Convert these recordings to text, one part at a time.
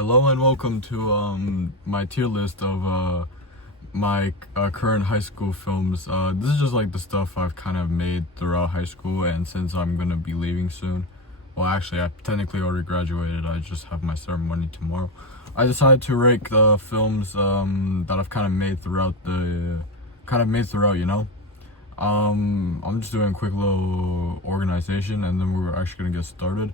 Hello and welcome to my tier list of my current high school films. This is just like the stuff I've kind of made throughout high school, and since I'm gonna be leaving soon, well actually I technically already graduated, I just have my ceremony tomorrow. I decided to rank the films that I've kind of made throughout, you know. I'm just doing a quick little organization and then we're actually gonna get started.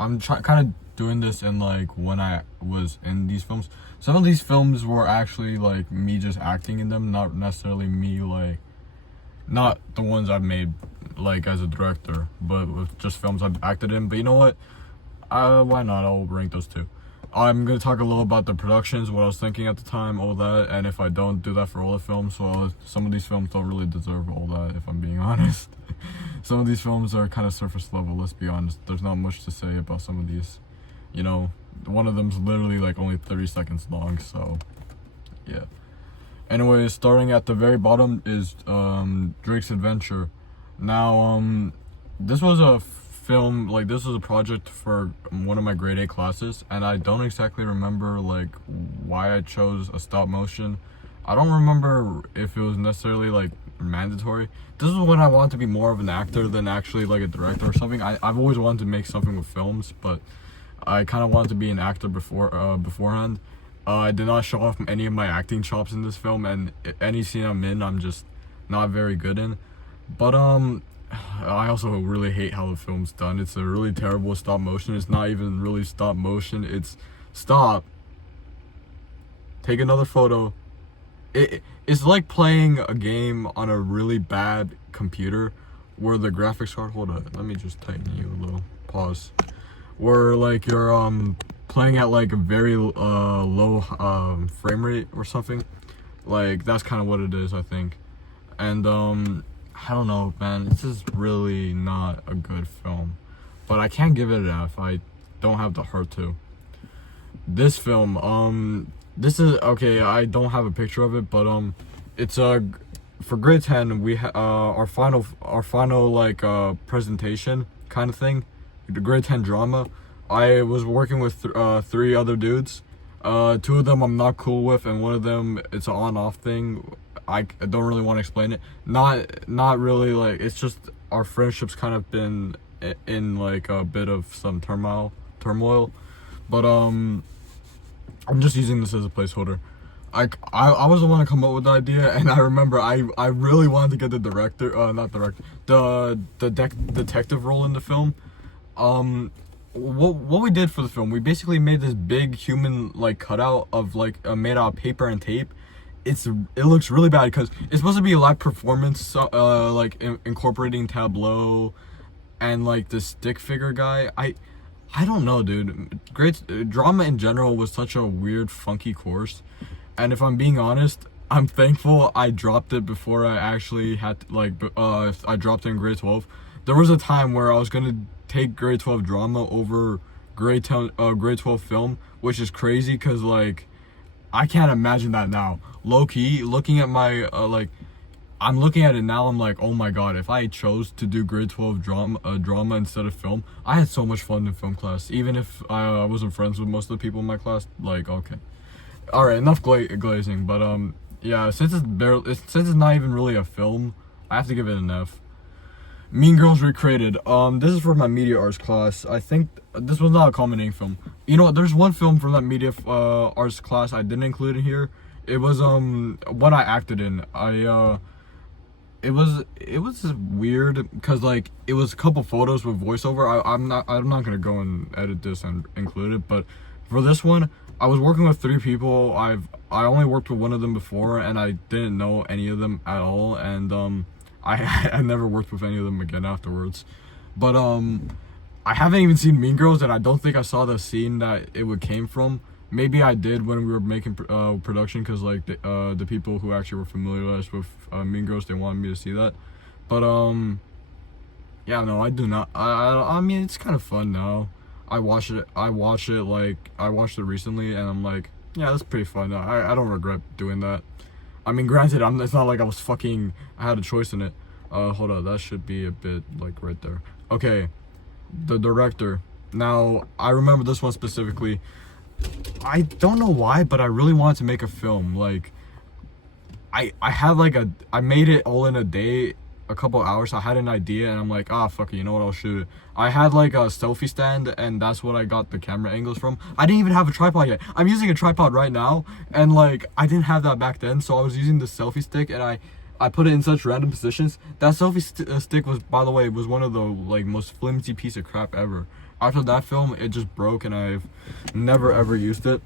I'm kind of doing this in like when I was in these films. Some of these films were actually like me just acting in them, not necessarily me like, not the ones I've made like as a director, but with just films I've acted in. But you know what? Why not? I'll rank those too. I'm gonna talk a little about the productions, what I was thinking at the time, all that, and if I don't do that for all the films, well, some of these films don't really deserve all that, if I'm being honest. Some of these films are kind of surface level, let's be honest. There's not much to say about some of these. You know, one of them's literally like only 30 seconds long, so yeah. Anyways, starting at the very bottom is Drake's Adventure. Now, this was a film, like this was a project for one of my grade 8 classes, and I don't exactly remember like why I chose a stop motion. I don't remember if it was necessarily like mandatory. This is when I wanted to be more of an actor than actually like a director or something. I've always wanted to make something with films, but I kind of wanted to be an actor beforehand. I did not show off any of my acting chops in this film, and any scene I'm in, I'm just not very good in. But I also really hate how the film's done. It's a really terrible stop motion. It's not even really stop motion. It's stop. Take another photo. It's like playing a game on a really bad computer where the graphics card, hold on, let me just tighten you a little, pause. Where like you're playing at like a very low frame rate or something. Like that's kind of what it is, I think. And I don't know, man, this is really not a good film, but I can't give it an F. I don't have the heart to. This film, this is okay. I don't have a picture of it, but it's for grade 10. We our final like presentation kind of thing, the grade 10 drama. I was working with 3 other dudes. 2 of them I'm not cool with, and one of them it's an on-off thing. I don't really want to explain it. Not really, like it's just our friendship's kind of been in like a bit of some turmoil. But I'm just using this as a placeholder. I was the one to come up with the idea, and I remember I really wanted to get the director, the detective role in the film. What we did for the film, we basically made this big human like cutout of like made out of paper and tape. It looks really bad because it's supposed to be a live performance, like incorporating tableau and like the stick figure guy. I don't know, dude. Great drama in general was such a weird, funky course, and if I'm being honest, I'm thankful I dropped it before I actually had to, like I dropped it in grade 12. There was a time where I was gonna take grade 12 drama over grade 12 film, which is crazy because like I can't imagine that now. Low key, looking at my I'm looking at it now, I'm like, oh my god, if I chose to do grade 12 drama instead of film, I had so much fun in film class, even if I wasn't friends with most of the people in my class. Like, okay, all right, enough glazing. But yeah, since it's not even really a film, I have to give it an F. Mean Girls Recreated. This is for my media arts class. I think this was not a culminating film. You know what? There's one film from that media arts class I didn't include in here. It was what I acted in. It was weird because like it was a couple photos with voiceover. I'm not gonna go and edit this and include it. But for this one, I was working with 3 people. I only worked with one of them before, and I didn't know any of them at all. And I never worked with any of them again afterwards. But I haven't even seen Mean Girls, and I don't think I saw the scene that it came from. Maybe I did when we were making production, because like the people who actually were familiarized with Mean Girls, they wanted me to see that. But yeah, no, I do not. I mean, it's kind of fun now. I watched it recently, and I'm like, yeah, that's pretty fun. I don't regret doing that. I mean, granted, it's not like I had a choice in it. Hold on, that should be a bit like right there. Okay, the director. Now I remember this one specifically. I don't know why, but I really wanted to make a film. Like, I had like I made it all in a day, a couple hours. I had an idea, and I'm like, ah, fuck it, you know what, I'll shoot it. I had like a selfie stand, and that's what I got the camera angles from. I didn't even have a tripod yet. I'm using a tripod right now, and like, I didn't have that back then, so I was using the selfie stick, and I put it in such random positions. That selfie stick was, by the way, was one of the like most flimsy piece of crap ever. After that film, it just broke, and I've never ever used it.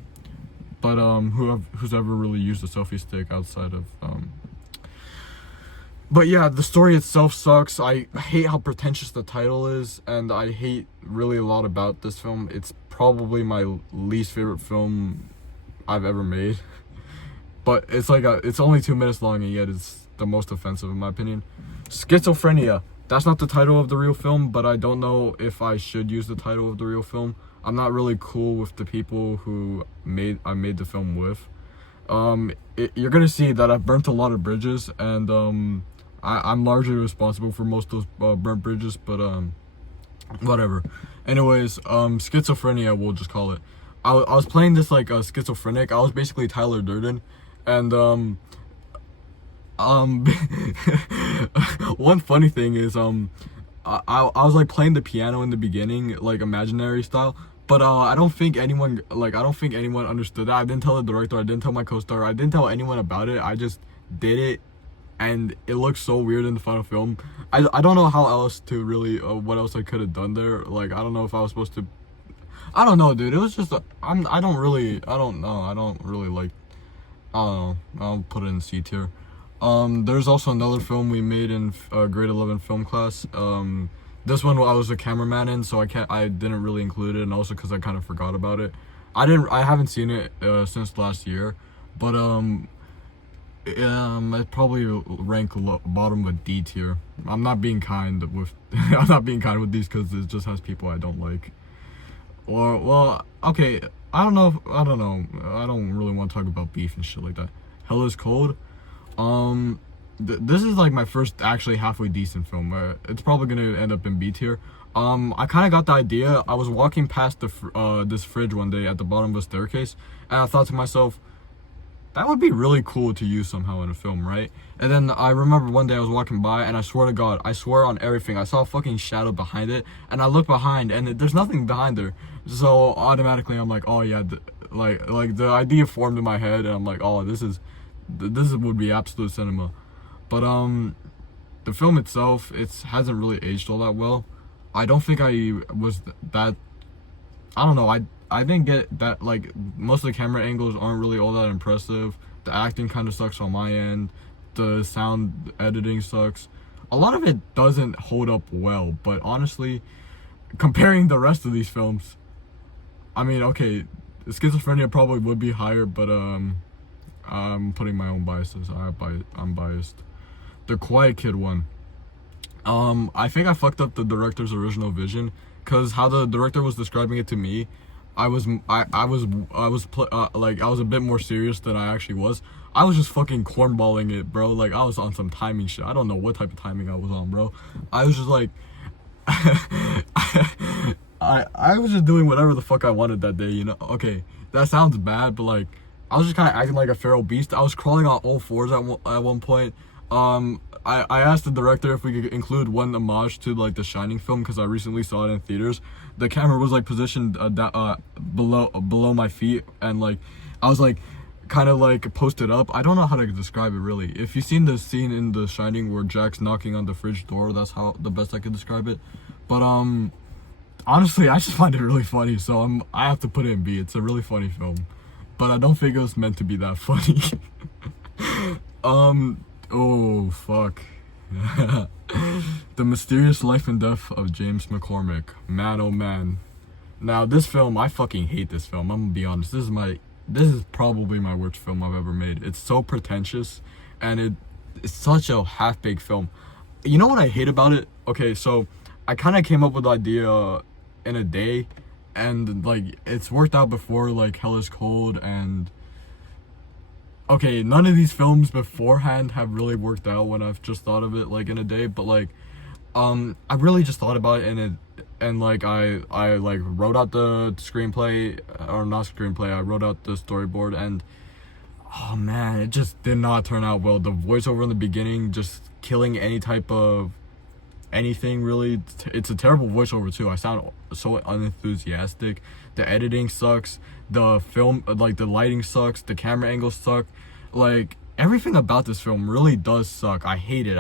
But who's ever really used a selfie stick outside of But yeah, the story itself sucks. I hate how pretentious the title is, and I hate really a lot about this film. It's probably my least favorite film I've ever made. But it's like it's only 2 minutes long, and yet it's the most offensive in my opinion. Schizophrenia. That's not the title of the real film, but I don't know if I should use the title of the real film. I'm not really cool with the people who I made the film with. You're gonna see that I've burnt a lot of bridges, and I'm largely responsible for most of those burnt bridges, but whatever. Anyways, schizophrenia, we'll just call it. I was playing this like schizophrenic. I was basically Tyler Durden, and one funny thing is I was like playing the piano in the beginning, like imaginary style, but I don't think anyone understood that. I didn't tell the director, I didn't tell my co-star, I didn't tell anyone about it. I just did it, and it looks so weird in the final film. I don't know how else to really what else I could have done there. Like, I don't know if I was supposed to, I don't know, dude. It was just I don't really like, I don't know, I'll put it in C tier. There's also another film we made in grade 11 film class. This one I was a cameraman in, so I didn't really include it, and also because I kind of forgot about it. I haven't seen it since last year, but I'd probably rank bottom of D tier. I'm not being kind with I'm not being kind with these because it just has people I don't like. Or, well, okay, I don't know. I don't really want to talk about beef and shit like that. Hell is Cold. This is like my first actually halfway decent film. It's probably gonna end up in B tier. I kind of got the idea. I was walking past this fridge one day at the bottom of a staircase, and I thought to myself, that would be really cool to use somehow in a film, right? And then I remember one day I was walking by, and I swear to God, I swear on everything, I saw a fucking shadow behind it, and I looked behind, and there's nothing behind there. So automatically I'm like, oh yeah, like the idea formed in my head, and I'm like, oh, this would be absolute cinema. But the film itself, it hasn't really aged all that well. I don't think I was that, I don't know, I didn't get that, like, most of the camera angles aren't really all that impressive. The acting kind of sucks on my end. The sound editing sucks. A lot of it doesn't hold up well, but honestly, comparing the rest of these films, I mean, okay, Schizophrenia probably would be higher, but I'm putting my own biases. I'm biased. The Quiet Kid one. I think I fucked up the director's original vision, cause how the director was describing it to me, I was a bit more serious than I actually was. I was just fucking cornballing it, bro. Like, I was on some timing shit. I don't know what type of timing I was on, bro. I was just like, I was just doing whatever the fuck I wanted that day, you know. Okay, that sounds bad, but like, I was just kind of acting like a feral beast. I was crawling on all fours at one point. I asked the director if we could include one homage to like the Shining film, because I recently saw it in theaters. The camera was like positioned below my feet, and like I was like kind of like posted up. I don't know how to describe it really. If you've seen the scene in The Shining where Jack's knocking on the fridge door, that's how the best I could describe it. But honestly, I just find it really funny, so I have to put it in B. It's a really funny film, but I don't think it was meant to be that funny. Oh, fuck. The Mysterious Life and Death of James McCormick. Man, oh man. Now, this film, I fucking hate this film. I'm gonna be honest. This is probably my worst film I've ever made. It's so pretentious, and it's such a half-baked film. You know what I hate about it? Okay, so I kind of came up with the idea in a day, and like it's worked out before, like Hell is Cold, and okay, none of these films beforehand have really worked out when I've just thought of it like in a day, but like I really just thought about it and like I like wrote out the screenplay, or not screenplay, I wrote out the storyboard, and oh man, it just did not turn out well. The voiceover in the beginning just killing any type of anything really. It's a terrible voiceover too. I sound so unenthusiastic. The editing sucks. The film, like the lighting sucks. The camera angles suck. Like everything about this film really does suck. I hate it.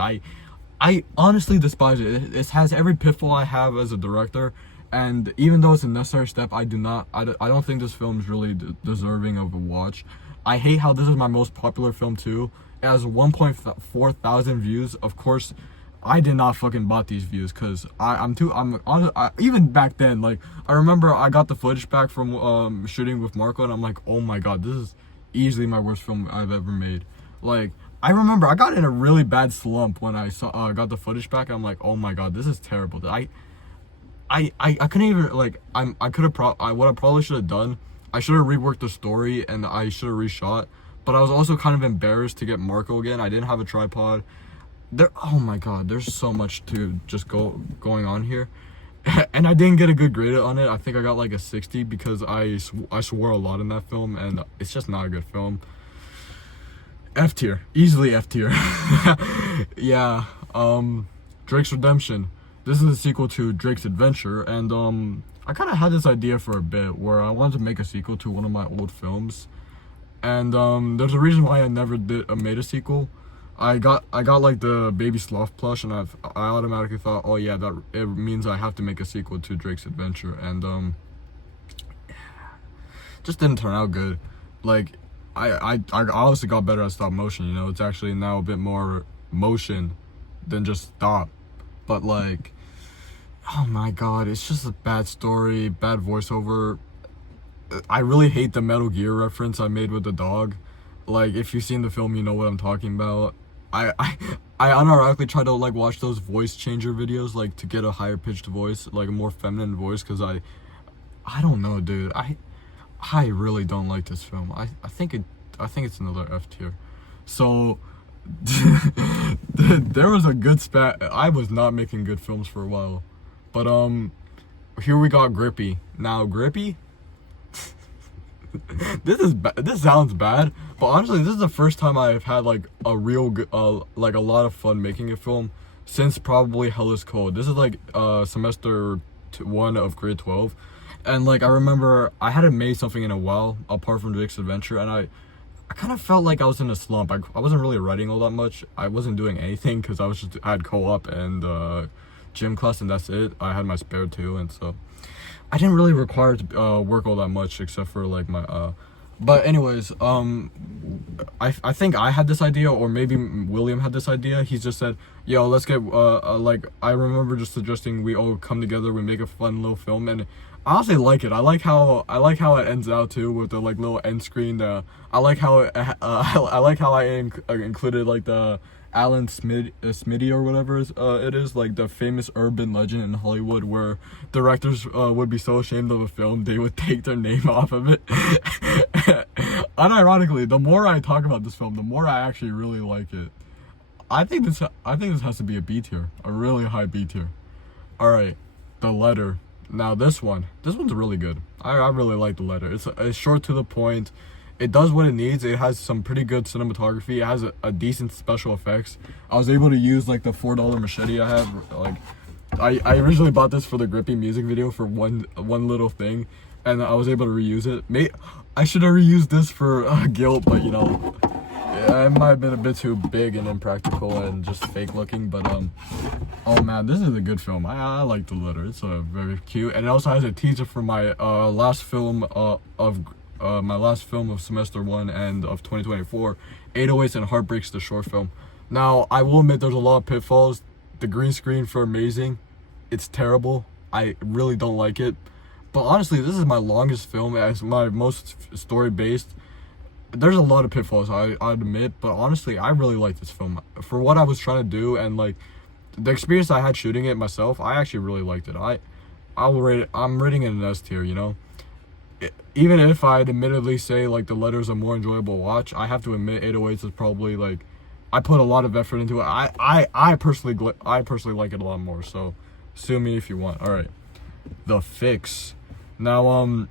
I honestly despise it. It has every pitfall I have as a director, and even though it's a necessary step, I don't think this film is really deserving of a watch. I hate how this is my most popular film too. It has 1.4 thousand views. Of course, I did not fucking bought these views because even back then, like I remember I got the footage back from shooting with Marco, and I'm like, oh my god, this is easily my worst film I've ever made. Like I remember I got in a really bad slump when I saw got the footage back. I'm like, oh my god, this is terrible. I couldn't even like what I probably should have done. I should have reworked the story and I should have reshot. But I was also kind of embarrassed to get Marco again. I didn't have a tripod. Oh my god, there's so much to just going on here. And I didn't get a good grade on it. I think I got like a 60 because I swore a lot in that film, and it's just not a good film. F tier, easily F tier. Yeah. Drake's Redemption. This is a sequel to Drake's Adventure, and I kind of had this idea for a bit where I wanted to make a sequel to one of my old films, and there's a reason why I never made a sequel. I got like the Baby Sloth plush, and I automatically thought, oh yeah, that it means I have to make a sequel to Drake's Adventure, and just didn't turn out good. Like I obviously got better at stop motion, you know. It's actually now a bit more motion than just stop, but like, oh my god, it's just a bad story, bad voiceover. I really hate the Metal Gear reference I made with the dog. Like, if you've seen the film, you know what I'm talking about. I unironically try to like watch those voice changer videos, like to get a higher pitched voice, like a more feminine voice, because I don't know, dude. I really don't like this film. I think it's another F tier. So there was a good spat. I was not making good films for a while, but here we got Grippy. Now Grippy, this sounds bad, but honestly, this is the first time I've had like a real like a lot of fun making a film since probably Hell is Cold. This is like semester 1 of grade 12, and like I remember I hadn't made something in a while apart from Drake's Adventure, and I kind of felt like I was in a slump. I wasn't really writing all that much. I wasn't doing anything because I had co-op and gym class, and that's it. I had my spare too, and so I didn't really require to work all that much except for like my but anyways, I think I had this idea, or maybe William had this idea. He just said, yo, let's get like, I remember just suggesting we all come together, we make a fun little film, and I honestly like it. I like how it ends out too, with the like little end screen. I like how I like how I included like the Alan Smitty or whatever it is, like the famous urban legend in Hollywood where directors would be so ashamed of a film they would take their name off of it. Unironically, the more I talk about this film, the more I actually really like it. I think this has to be a B tier, a really high B tier. All right, The Letter. Now this one's really good. I really like The Letter. It's short to the point. It does what it needs. It has some pretty good cinematography. It has a decent special effects. I was able to use like the $4 machete I have. Like, I originally bought this for the Grippy music video for one little thing, and I was able to reuse it. I should have reused this for Guilt, but you know, yeah, it might have been a bit too big and impractical and just fake looking. But oh man, this is a good film. I like The Letter. It's very cute, and it also has a teaser for my last film my last film of semester 1 and of 2024, 808s and Heartbreaks, the short film. Now, I will admit there's a lot of pitfalls. The green screen for Amazing, it's terrible. I really don't like it. But honestly, this is my longest film, as my most story-based. There's a lot of pitfalls, I'd admit, but honestly, I really like this film. For what I was trying to do and like the experience I had shooting it myself, I actually really liked it. I'm rating it an S tier, you know? Even if I'd admittedly say like The Letter's a more enjoyable watch, I have to admit 808s is probably like, I put a lot of effort into it. I personally like it a lot more, so sue me if you want. All right, The Fix. Now,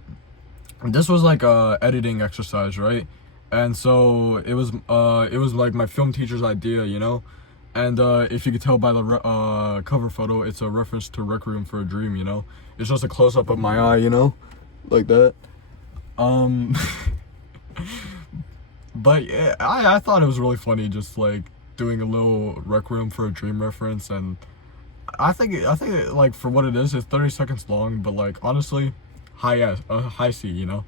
this was like a editing exercise, right? And so it was like my film teacher's idea, you know. And if you could tell by the cover photo, it's a reference to Requiem for a Dream, you know. It's just a close up of my eye, you know, like that. Um, but yeah, I thought it was really funny, just like doing a little Requiem for a Dream reference, and I think like for what it is, it's 30 seconds long, but like honestly, high C, you know.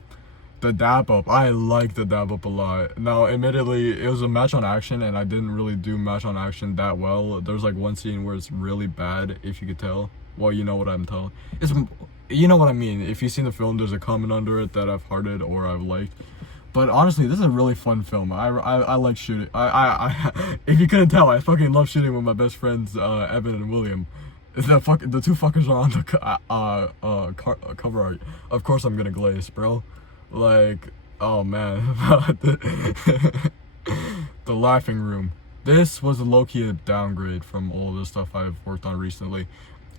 The dab up, I like the dab up a lot. Now, admittedly, it was a match on action, and I didn't really do match on action that well. There's like one scene where it's really bad, if you could tell. Well, you know what I'm telling. You know what I mean. If you've seen the film, there's a comment under it that I've hearted or I've liked. But honestly, this is a really fun film. I like shooting. If you couldn't tell, I fucking love shooting with my best friends, Evan and William. The two fuckers are on the cover art. Of course, I'm gonna glaze, bro. Like, oh man, the laughing room. This was a low-key downgrade from all the stuff I've worked on recently.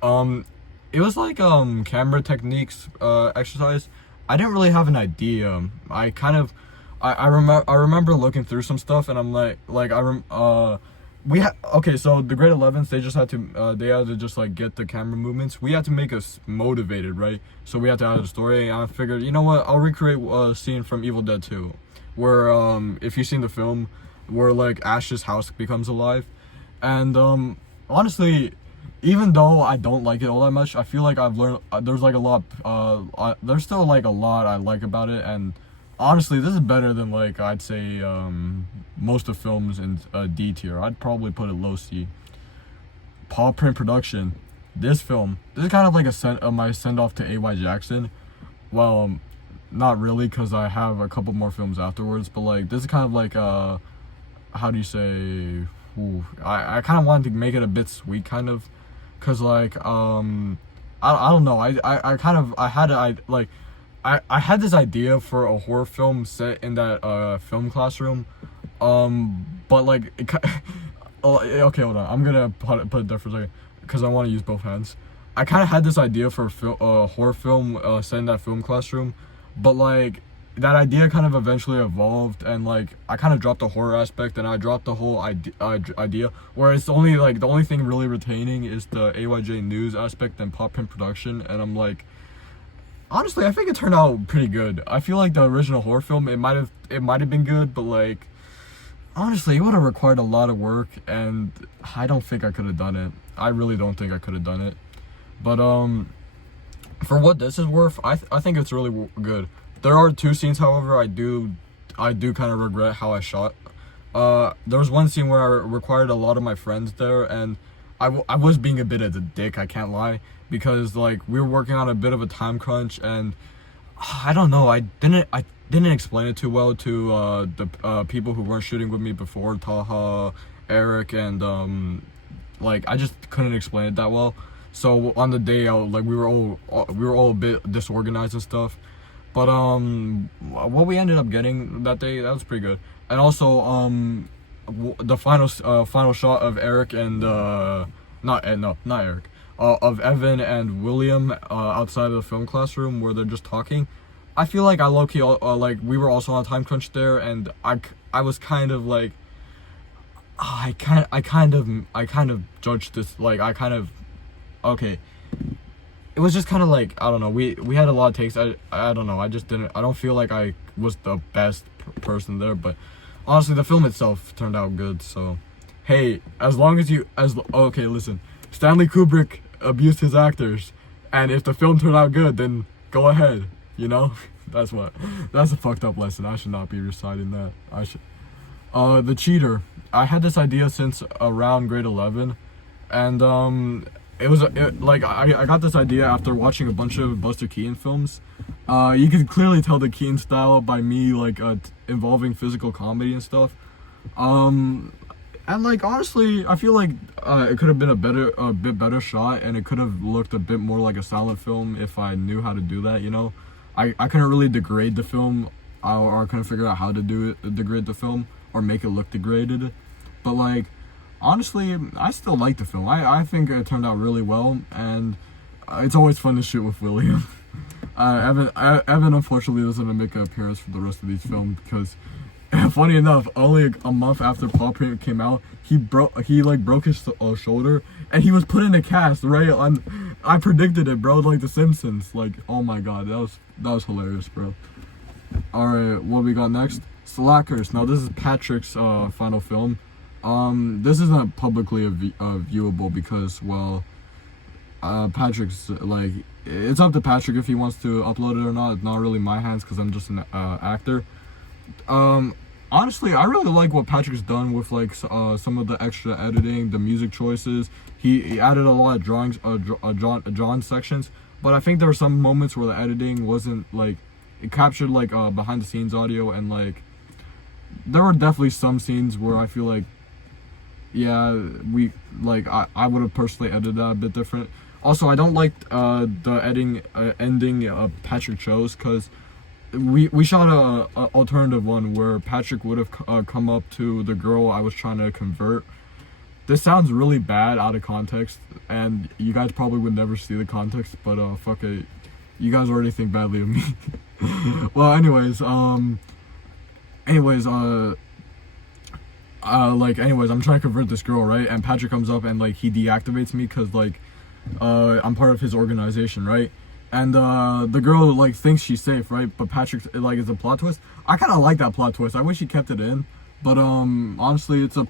It was like camera techniques exercise. I didn't really have an idea. I remember looking through some stuff, and I'm okay, so the grade 11s, they just had to just like get the camera movements. We had to make us motivated, right? So we had to add a story, and I figured, you know what, I'll recreate a scene from Evil Dead 2 where if you've seen the film, where like Ash's house becomes alive. And honestly, even though I don't like it all that much, I feel like I've learned there's like a lot there's still like a lot I like about it. And honestly, this is better than like I'd say most of films in D tier. I'd probably put it low C. Paw Print production. This film, this is kind of like my send off to A.Y. Jackson. Well, not really, because I have a couple more films afterwards. But like this is kind of like how do you say? I kind of wanted to make it a bit sweet, kind of, cause like I don't know. I had this idea for a horror film set in that film classroom, but like okay, hold on, I'm gonna put it there for a second because I want to use both hands. I kind of had this idea for a horror film set in that film classroom, but like that idea kind of eventually evolved, and like I kind of dropped the horror aspect, and I dropped the whole idea where it's only like the only thing really retaining is the AYJ news aspect and pop print production. And I'm like, honestly, I think it turned out pretty good. I feel like the original horror film, it might have been good, but like honestly, it would have required a lot of work, and I don't think I could have done it. I really don't think I could have done it. But for what this is worth, I think it's really good. There are two scenes, however, I do kind of regret how I shot. There was one scene where I required a lot of my friends there, and I was being a bit of a dick, I can't lie, because like we were working on a bit of a time crunch, and I don't know, I didn't explain it too well to the people who weren't shooting with me before, Taha, Eric, and like I just couldn't explain it that well. So on the day, we were all a bit disorganized and stuff. But what we ended up getting that day, that was pretty good. And also the final shot of Eric and not Eric, of Evan and William outside of the film classroom where they're just talking. I feel like I low-key like we were also on a time crunch there, and I was kind of like I kind of judged this, like okay. It was just kind of like, I don't know, we had a lot of takes. I don't know, I don't feel like I was the best person there, but honestly the film itself turned out good. So hey, okay, listen, Stanley Kubrick abused his actors, and if the film turned out good, then go ahead, you know. That's a fucked up lesson. I should not be reciting that. The cheater, I had this idea since around grade 11, and I got this idea after watching a bunch of Buster Keaton films. You can clearly tell the Keaton style by me involving physical comedy and stuff. And like honestly, I feel like it could have been a bit better shot, and it could have looked a bit more like a silent film if I knew how to do that. You know, I couldn't really degrade the film, or I couldn't figure out how to degrade the film or make it look degraded. But like, honestly, I still like the film. I think it turned out really well, and it's always fun to shoot with William. Evan unfortunately doesn't make an appearance for the rest of these films because, funny enough, only a month after Paw Patrol came out, he broke his shoulder, and he was put in a cast right on. I predicted it, bro. Like The Simpsons. Like, oh my god, that was hilarious, bro. All right, what we got next? Slackers. Now this is Patrick's final film. This isn't publicly viewable because, well, Patrick's like, it's up to Patrick if he wants to upload it or not. It's not really my hands because I'm just an actor. Honestly, I really like what Patrick's done with like some of the extra editing, the music choices. He added a lot of drawings, drawn sections, but I think there were some moments where the editing wasn't like, it captured like behind the scenes audio, and like there were definitely some scenes where I feel like, yeah, I would have personally edited that a bit different. Also, I don't like the ending Patrick chose, because we shot a alternative one where Patrick would have come up to the girl I was trying to convert. This sounds really bad out of context, and you guys probably would never see the context, but fuck it, you guys already think badly of me. Well, anyways, I'm trying to convert this girl, right? And Patrick comes up and like he deactivates me because like I'm part of his organization, right? And the girl like thinks she's safe, right? But Patrick, like, it's a plot twist. I kind of like that plot twist. I wish he kept it in, but honestly, it's a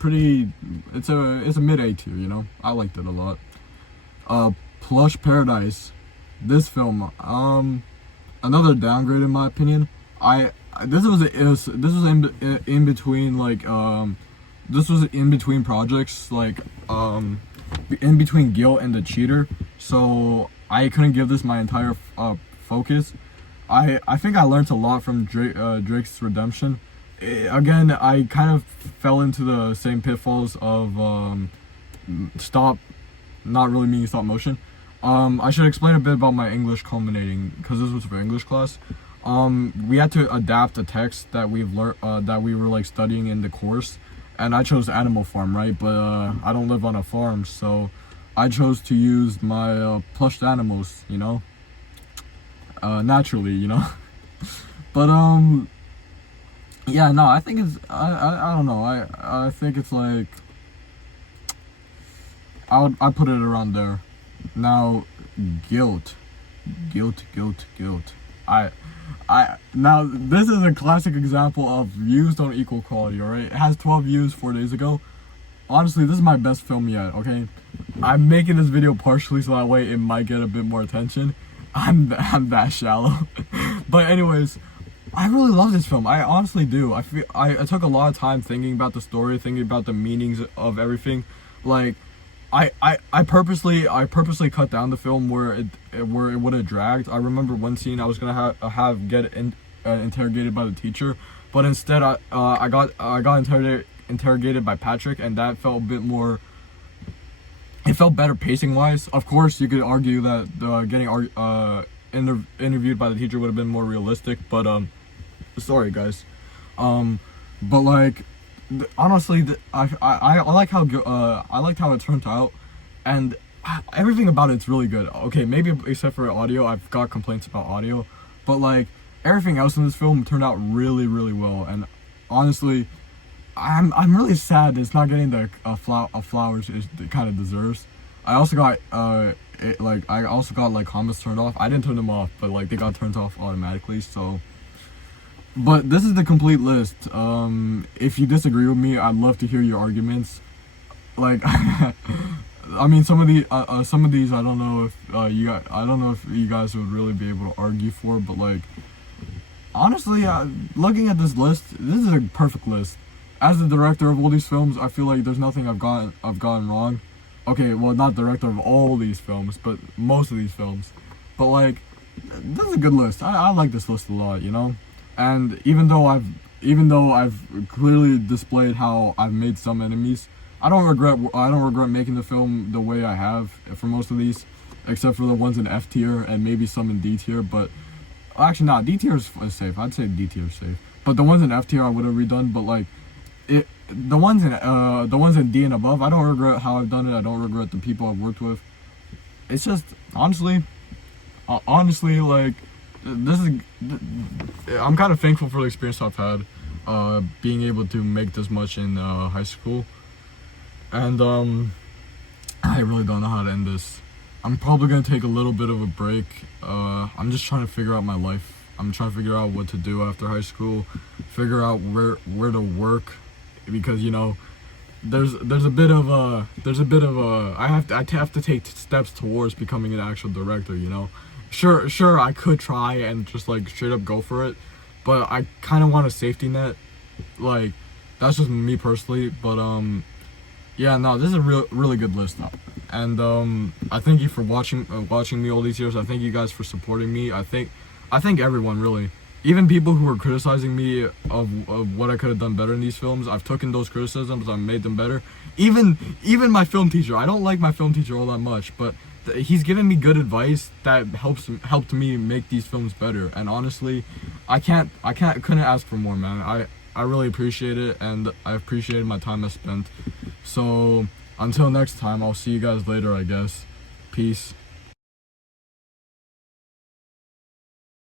mid A tier, you know. I liked it a lot. Plush Paradise. This film, another downgrade in my opinion. This was in between like this was in between projects, like in between Guilt and The Cheater, so I couldn't give this my entire focus. I think I learned a lot from Drake's Redemption. Again, I kind of fell into the same pitfalls of not really meaning stop motion. I should explain a bit about my English culminating, because this was for English class. We had to adapt a text that we've learned, that we were like studying in the course, and I chose Animal Farm, right? But I don't live on a farm, so I chose to use my plushed animals, you know, naturally, you know. But yeah, no, I think it's I don't know. I think it's like I put it around there. Now, Guilt. Now this is a classic example of views don't equal quality, alright? It has 12 views 4 days ago. Honestly, this is my best film yet, okay? I'm making this video partially so that way it might get a bit more attention. I'm that shallow. But anyways, I really love this film. I honestly do. I took a lot of time thinking about the story, thinking about the meanings of everything. Like, I purposely cut down the film where it would have dragged. I remember one scene I was gonna have get interrogated by the teacher, but instead I got interrogated by Patrick, and that felt a bit more. It felt better pacing wise. Of course, you could argue that getting interviewed by the teacher would have been more realistic, but sorry guys, but like. Honestly, I like how I liked how it turned out, and everything about it's really good. Okay, maybe except for audio, I've got complaints about audio, but like everything else in this film turned out really, really well. And honestly, I'm really sad it's not getting the flowers it kind of deserves. I also got like comments turned off. I didn't turn them off, but like they got turned off automatically. So. But this is the complete list. If you disagree with me, I'd love to hear your arguments. Like, I mean, some of these I don't know if you guys would really be able to argue for, but like, honestly, looking at this list, this is a perfect list. As the director of all these films, I feel like there's nothing I've gotten wrong. Okay, well, not director of all these films, but most of these films. But like, this is a good list. I like this list a lot, you know. And even though I've clearly displayed how I've made some enemies, I don't regret making the film the way I have for most of these, except for the ones in F tier and maybe some in D tier. But actually, nah, D tier is safe. I'd say D tier is safe. But the ones in F tier I would have redone. But like, the ones in D and above, I don't regret how I've done it. I don't regret the people I've worked with. it's just honestly, like, this is, I'm kind of thankful for the experience I've had, being able to make this much in high school, and I really don't know how to end this. I'm probably gonna take a little bit of a break. I'm just trying to figure out my life. I'm trying to figure out what to do after high school, figure out where to work, because there's a bit of a I have to take steps towards becoming an actual director. Sure, I could try and just like straight up go for it, but I kind of want a safety net. Like, that's just me personally, but yeah, no, this is a really good list though. And I thank you for watching me all these years. I thank you guys for supporting me. I think everyone, really, even people who were criticizing me of what I could have done better in these films, I've taken those criticisms, I've made them better. Even my film teacher, I don't like my film teacher all that much, but he's given me good advice that helped me make these films better. And honestly, couldn't ask for more, man. I really appreciate it, and I appreciated my time I spent. So until next time, I'll see you guys later, I guess. Peace.